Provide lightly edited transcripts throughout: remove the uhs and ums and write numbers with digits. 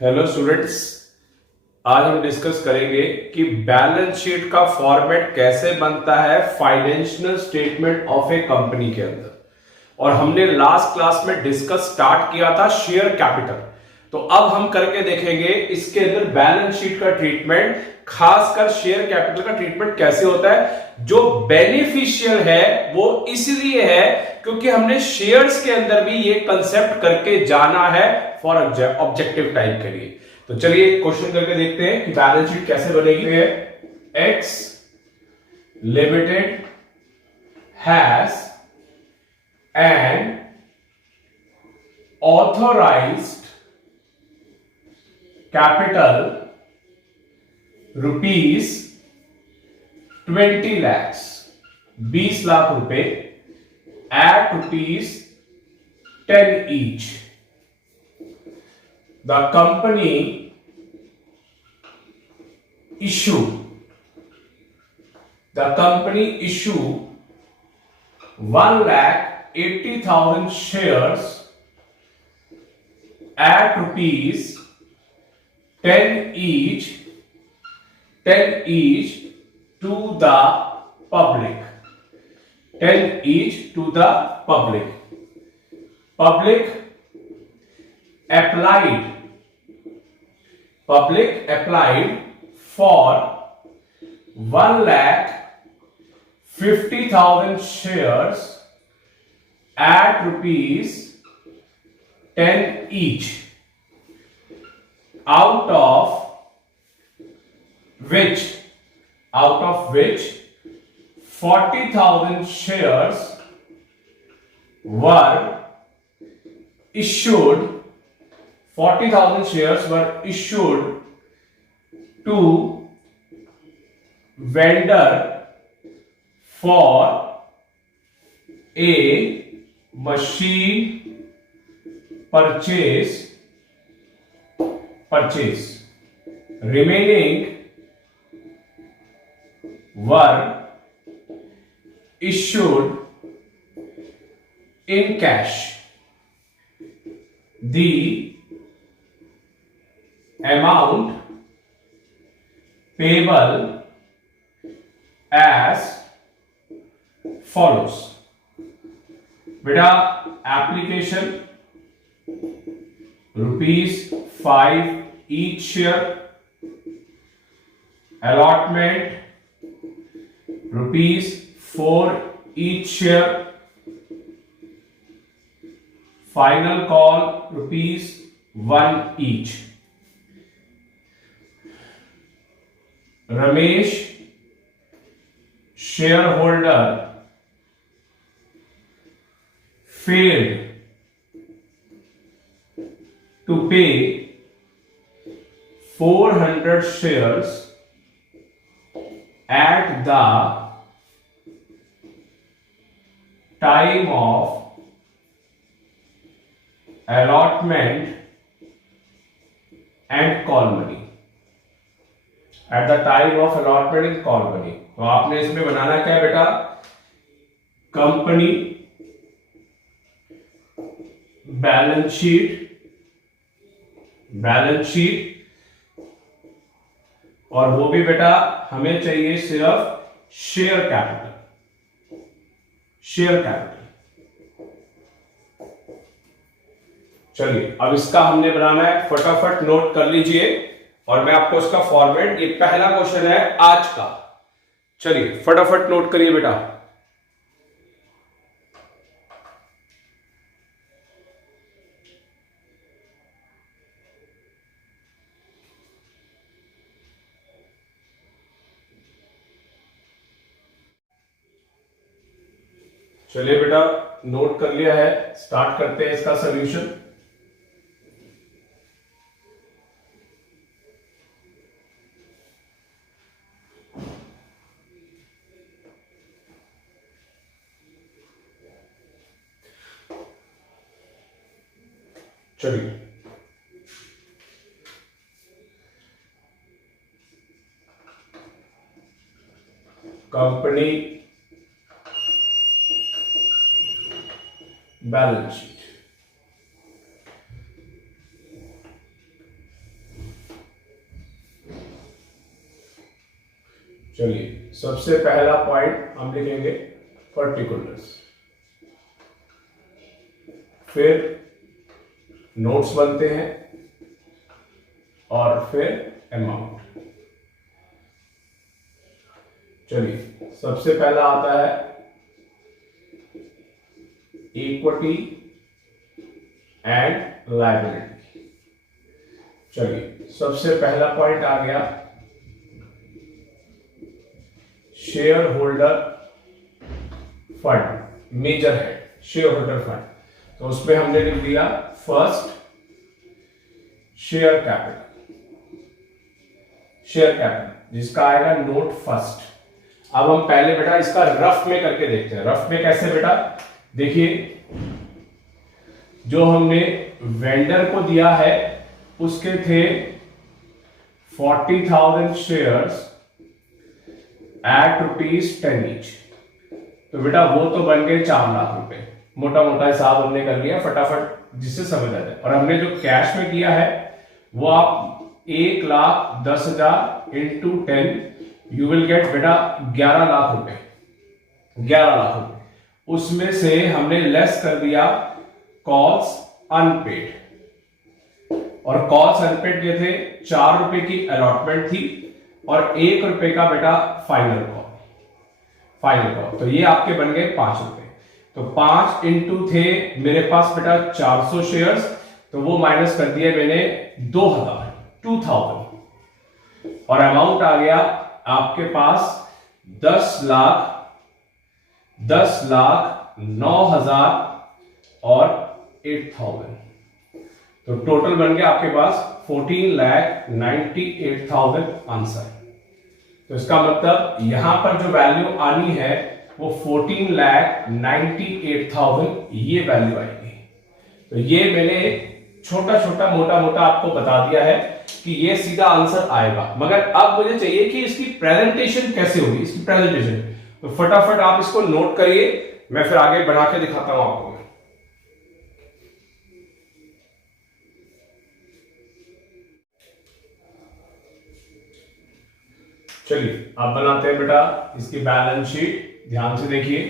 Hello students. आज हम discuss करेंगे कि बैलेंस शीट का फॉर्मेट कैसे बनता है financial statement of A company के अंदर। और हमने लास्ट क्लास में डिस्कस स्टार्ट किया था शेयर कैपिटल। तो अब हम करके देखेंगे इसके अंदर बैलेंस शीट का ट्रीटमेंट, खासकर शेयर कैपिटल का ट्रीटमेंट कैसे होता है। जो बेनिफिशियल है वो इसलिए है क्योंकि हमने शेयर्स के अंदर भी ये कंसेप्ट करके जाना है फॉर ऑब्जेक्टिव टाइप के लिए। तो चलिए क्वेश्चन करके देखते हैं कि बैलेंस शीट कैसे बनेगी। X limited has an authorised capital rupees 20 lakhs, 20 lakh रुपए at rupees 10 each. The company issue 1,80,000 shares at rupees 10 each to the public. 10 each to the public. Public applied for 1,50,000 shares at rupees 10 each, out of which 40,000 shares were issued. 40,000 shares were issued to vendor for a machine purchase. Remaining were issued in cash. The amount payable as follows. बेटा application ₹5 each share, allotment ₹4 each share, final call ₹1 each. Ramesh shareholder failed to pay 400 shares at the time of allotment and call money. At the time of allotment and call money. तो आपने इसमें बनाना क्या है बेटा? Company balance sheet और वो भी बेटा हमें चाहिए सिर्फ शेयर कैपिटल। चलिए अब इसका हमने बनाना है, फटाफट नोट कर लीजिए और मैं आपको इसका फॉर्मेट, ये पहला क्वेश्चन है आज का। चलिए फटाफट नोट करिए बेटा। चलिए बेटा नोट कर लिया है, स्टार्ट करते हैं इसका सॉल्यूशन। चलिए कंपनी बैलेंस शीट चलिए सबसे पहला पॉइंट हम लिखेंगे पर्टिकुलर्स, फिर नोट्स बनते हैं और फिर अमाउंट। चलिए सबसे पहला आता है इक्विटी एंड लायबिलिटी। चलिए सबसे पहला पॉइंट आ गया share holder fund, major head share holder fund. तो उसमें हमने लिख दिया first share capital, share capital जिसका आएगा नोट फर्स्ट। अब हम पहले बेटा इसका रफ में करके देखते हैं। रफ में कैसे बेटा, देखिए जो हमने वेंडर को दिया है उसके थे 40,000 शेयर्स एट ₹10 ईच। तो बेटा वो तो बन गए 4 लाख रुपए, मोटा मोटा हिसाब हमने कर लिया फटाफट जिससे समझ आ जाए। और हमने जो कैश में किया है वो आप 1,10,000 इंटू 10 यू विल गेट बेटा 11 लाख रुपए, 11 लाख रुपए। उसमें से हमने लेस कर दिया कॉल्स अनपेड, और कॉल्स अनपेड ये थे 4 रुपए की अलॉटमेंट थी और 1 रुपए का बेटा फाइनल कॉल, फाइनल कॉल। तो ये आपके बन गए 5 रुपए। तो 5 इंटू थे मेरे पास बेटा 400 शेयर्स, तो वो माइनस कर दिए मैंने 2000 और अमाउंट आ गया आपके पास 10,09,000 और 8,000। तो टोटल बन गया आपके पास 14,98,000 आंसर। तो इसका मतलब यहां पर जो वैल्यू आनी है वो 14,98,000 ये वैल्यू आएगी। तो ये मैंने छोटा छोटा मोटा मोटा आपको बता दिया है कि ये सीधा आंसर आएगा। मगर अब मुझे चाहिए कि इसकी प्रेजेंटेशन कैसे होगी, इसकी प्रेजेंटेशन। तो फटाफट आप इसको नोट करिए, मैं फिर आगे बढ़ा के दिखाता हूं आपको। चलिए अब बनाते हैं बेटा इसकी बैलेंस शीट। ध्यान से देखिए,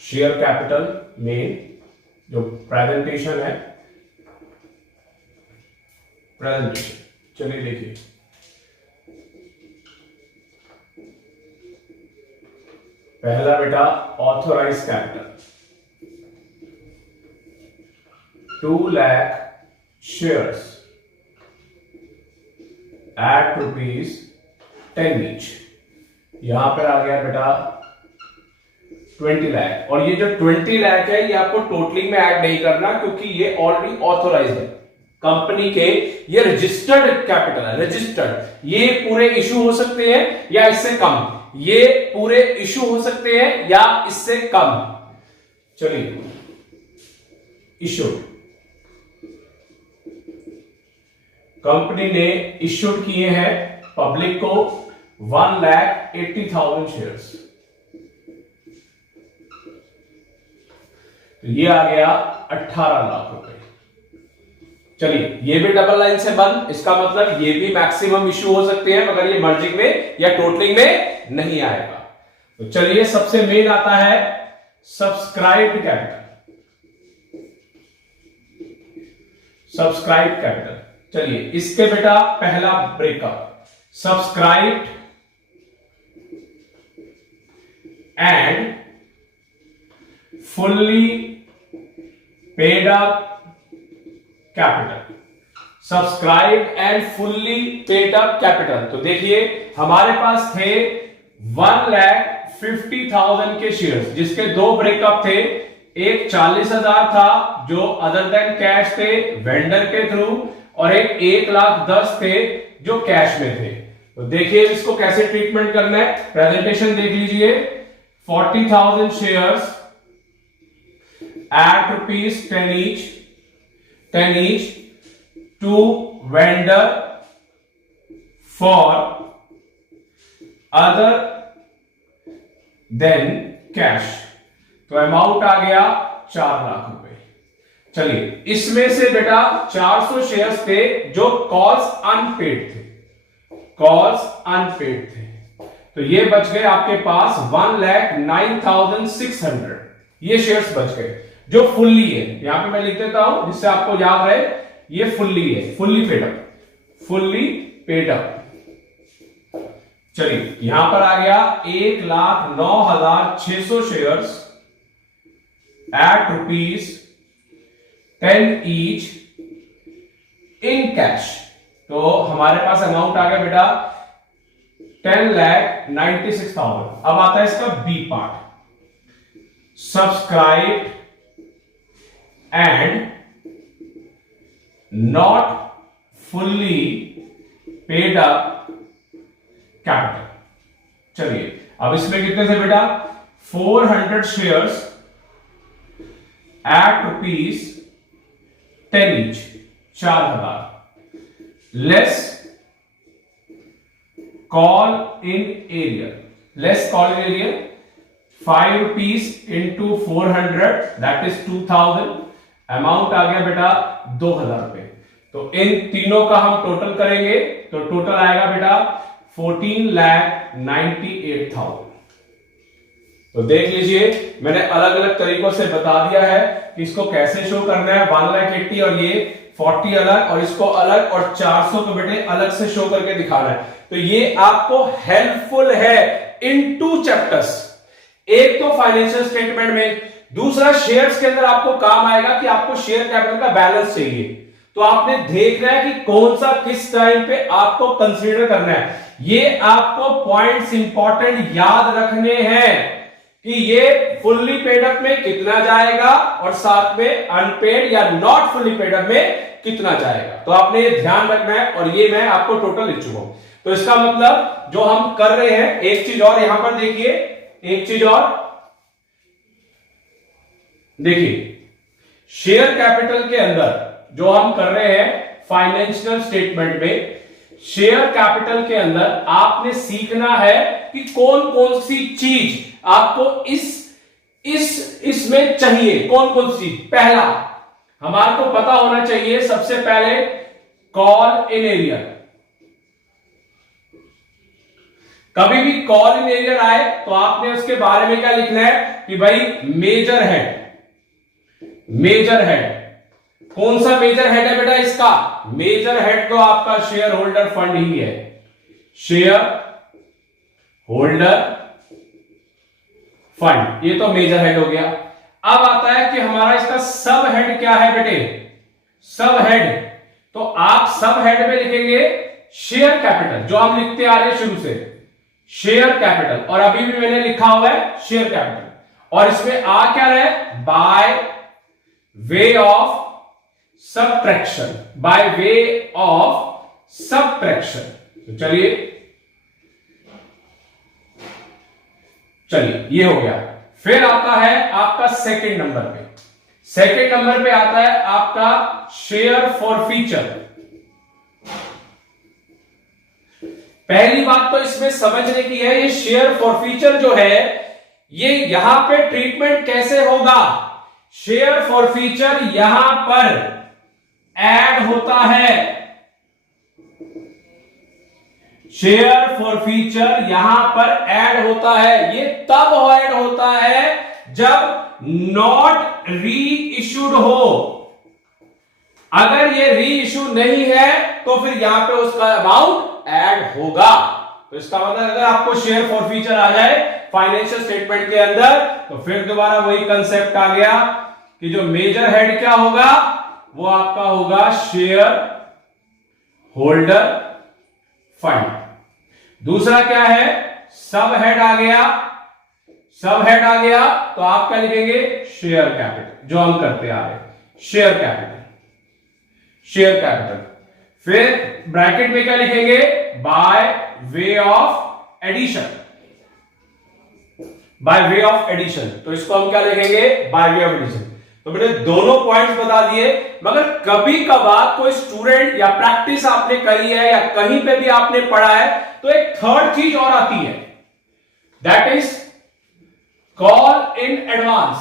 शेयर कैपिटल में जो प्रेजेंटेशन है, प्रेजेंटेशन चलिए देखिए। पहला बेटा authorise capital 2 lakh shares at ₹10 each. यहां पर आ गया बेटा 20 लाख। और ये जो 20 लाख है ये आपको टोटलिंग में ऐड नहीं करना, क्योंकि ये ऑलरेडी ऑथोराइज है कंपनी के, ये रजिस्टर्ड कैपिटल है, रजिस्टर्ड। ये पूरे इशू हो सकते हैं या इससे कम, ये पूरे इशू हो सकते हैं या इससे कम। चलिए इशूड, कंपनी ने इश्यूड किए हैं पब्लिक को 1,80,000 शेयर्स। तो ये आ गया 18 लाख रुपए। चलिए ये भी डबल लाइन से बंद, इसका मतलब ये भी मैक्सिमम इश्यू हो सकते हैं मगर ये मर्जिंग में या टोटलिंग में नहीं आएगा। तो चलिए सबसे मेन आता है सब्सक्राइब्ड कैपिटल, सब्सक्राइब्ड कैपिटल। चलिए इसके बेटा पहला breakup, subscribed and fully paid up capital, subscribed and fully paid up capital. तो देखिए हमारे पास थे 1,50,000 के शेयर्स जिसके 2 ब्रेकअप थे, एक 40,000 था जो अदर देन कैश थे वेंडर के थ्रू, और एक 1,10,000 थे जो कैश में थे। तो देखिए इसको कैसे ट्रीटमेंट करना है, प्रेजेंटेशन देख लीजिए। 40,000 shares at ₹10 each, 10 each to vendor for other than cash। तो अमाउंट आ गया 4 लाख रुपए। चलिए, इसमें से बेटा 400 शेयर्स थे जो कॉल्स अनपेड थे, कॉल्स अनपेड थे, तो ये बच गए आपके पास 1,09,600, ये शेयर्स बच गए जो फुल्ली है। यहां पे मैं लिख देता हूं जिससे आपको याद रहे, ये फुल्ली है, fully paid up, fully paid up. चलिए, यहां पर आ गया 1,09,600 shares at ₹10 each in cash. तो हमारे पास अमाउंट आ गया बेटा 10,96,000। अब आता है इसका B part, subscribe and not fully paid up capital. चलिए, अब इसमें कितने थे बेटा, 400 shares at ₹10 each, 4,000, less call in arrear, less call in arrear, ₹5 into 400 that is 2,000, amount आ गया बेटा 2,000 रुपए। तो इन तीनों का हम टोटल करेंगे तो टोटल आएगा बेटा 14,98,000। तो देख लीजिए, मैंने अलग अलग तरीकों से बता दिया है कि इसको कैसे शो करना है। 1,80,000 और ये 40 अलग, और इसको अलग, और 400 को बेटे अलग से शो करके दिखाना है। तो ये आपको हेल्पफुल है इन 2 चैप्टर्स, एक तो फाइनेंशियल स्टेटमेंट में, दूसरा शेयर्स के अंदर आपको काम आएगा कि आपको शेयर कैपिटल का बैलेंस चाहिए, तो आपने देखना है कि कौन सा किस टाइम पे आपको कंसीडर करना है। ये आपको पॉइंट्स इंपॉर्टेंट याद रखने हैं कि ये फुल्ली पेड अप में कितना जाएगा और साथ में अनपेड या नॉट फुल्ली पेड अप में कितना जाएगा, तो आपने ये ध्यान रखना है। और ये मैं आपको टोटल लिख चुका हूं। तो इसका मतलब जो हम कर रहे हैं, एक चीज और यहां पर देखिए, एक चीज और देखिए, शेयर कैपिटल के अंदर जो हम कर रहे हैं फाइनेंशियल स्टेटमेंट में, शेयर कैपिटल के अंदर आपने सीखना है कि कौन कौन सी चीज आपको इसमें चाहिए, कौन कौन सी। पहला हमारे को पता होना चाहिए सबसे पहले कॉल इन एरियर। कभी भी कॉल इन एरियर आए तो आपने उसके बारे में क्या लिखना है कि भाई मेजर हेड, मेजर हेड, कौन सा मेजर हेड है बेटा इसका, मेजर हेड तो आपका शेयर होल्डर फंड ही है, शेयर होल्डर फंड, ये तो मेजर हेड हो गया। अब आता है कि हमारा इसका सब हेड क्या है बेटे, सब हेड, तो आप सब हेड में लिखेंगे शेयर कैपिटल, जो हम लिखते आ रहे हैं शुरू से, शेयर कैपिटल, और अभी भी मैंने लिखा हुआ है शेयर कैपिटल, और इसमें आ क्या रहा है, bye way of subtraction, bye way of subtraction. तो चलिए ये हो गया। फिर आता है आपका सेकंड नंबर पे, सेकंड नंबर पे आता है आपका शेयर फॉरफीचर। पहली बात तो इसमें समझने की है, ये शेयर फॉरफीचर जो है ये यहां पे ट्रीटमेंट कैसे होगा। शेयर फॉरफीचर यहां पर ऐड होता है, शेयर फॉरफीचर यहां पर ऐड होता है। ये तब ऐड होता है जब नॉट री इश्यूड हो। अगर ये री इश्यू नहीं है तो फिर यहां पे उसका अमाउंट ऐड होगा। तो इसका मतलब अगर आपको शेयर फॉरफीचर आ जाए फाइनेंशियल स्टेटमेंट के अंदर, तो फिर दोबारा वही कंसेप्ट आ गया कि जो मेजर हेड क्या होगा, वो आपका होगा शेयर होल्डर फंड। दूसरा क्या है, सब हेड आ गया, सब हेड आ गया तो आप क्या लिखेंगे, शेयर कैपिटल, जो हम करते आ रहे हैं, शेयर कैपिटल, शेयर कैपिटल। फिर ब्रैकेट में क्या लिखेंगे, by way of addition, by way of addition, तो इसको हम क्या लिखेंगे, बाय वे ऑफ एडिशन। तो मैंने दोनों पॉइंट्स बता दिए, मगर कभी कभार कोई स्टूडेंट या प्रैक्टिस आपने करी है या कहीं पे भी आपने पढ़ा है तो एक थर्ड चीज और आती है, that is call in advance.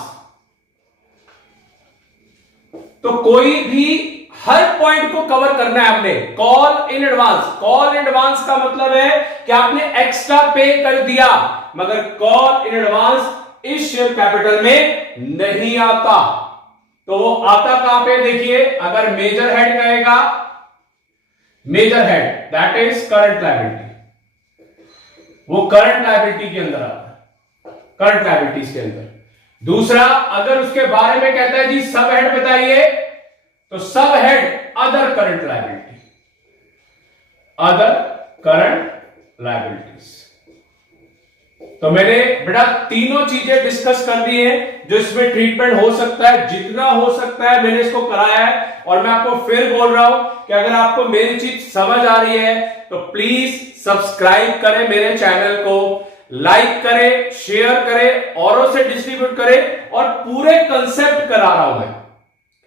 तो कोई भी हर पॉइंट को कवर करना है आपने। Call in advance, call in advance का मतलब है कि आपने एक्स्ट्रा पे कर दिया, मगर कॉल इन एडवांस इस शेयर कैपिटल में नहीं आता। तो वो आता कहां पे, देखिए अगर मेजर हेड कहेगा, major head that is current liability, वो करंट लायबिलिटी के अंदर आता है, करंट लायबिलिटीज के अंदर। दूसरा, अगर उसके बारे में कहता है जी सब हेड बताइए, तो सब head other current liability, other current liabilities. तो मैंने बेटा तीनों चीजें डिस्कस कर दी हैं जो इसमें ट्रीटमेंट हो सकता है, जितना हो सकता है मैंने इसको कराया है। और मैं आपको फिर बोल रहा हूं कि अगर आपको मेरी चीज समझ आ रही है तो प्लीज सब्सक्राइब करें मेरे चैनल को, लाइक करें, शेयर करें, औरों से डिस्ट्रीब्यूट करें। और पूरे कंसेप्ट करा रहा हूं मैं,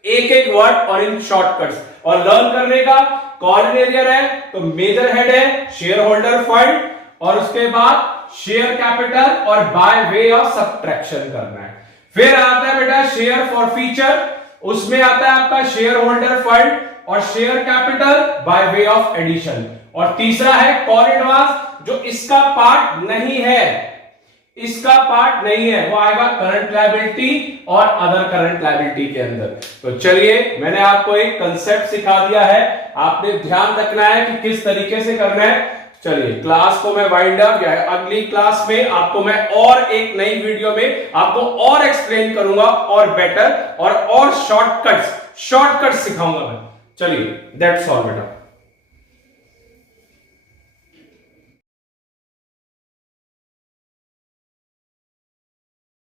एक एक वर्ड और इन शॉर्टकट्स। और लर्न करने का कोऑर्डिनेटर है तो मेजर हेड है शेयर होल्डर फंड, और उसके बाद शेयर कैपिटल और बाय वे ऑफ सब्ट्रैक्शन करना है। फिर आता है बेटा शेयर फॉर फीचर, उसमें आता है आपका शेयर होल्डर फंड और share capital by way of addition. और तीसरा है कॉल एडवांस, जो इसका पार्ट नहीं है, इसका पार्ट नहीं है, वो आएगा करंट लायबिलिटी और अदर करंट लायबिलिटी के अंदर। तो चलिए मैंने आपको एक कंसेप्ट सिखा दिया है, आपने ध्यान रखना है कि किस तरीके से करना है। चलिए क्लास को मैं वाइंड अप, या अगली क्लास में आपको मैं और एक नई वीडियो में आपको और एक्सप्लेन करूंगा और बेटर और शॉर्टकट्स सिखाऊंगा मैं। चलिए दैट्स ऑल बेटा।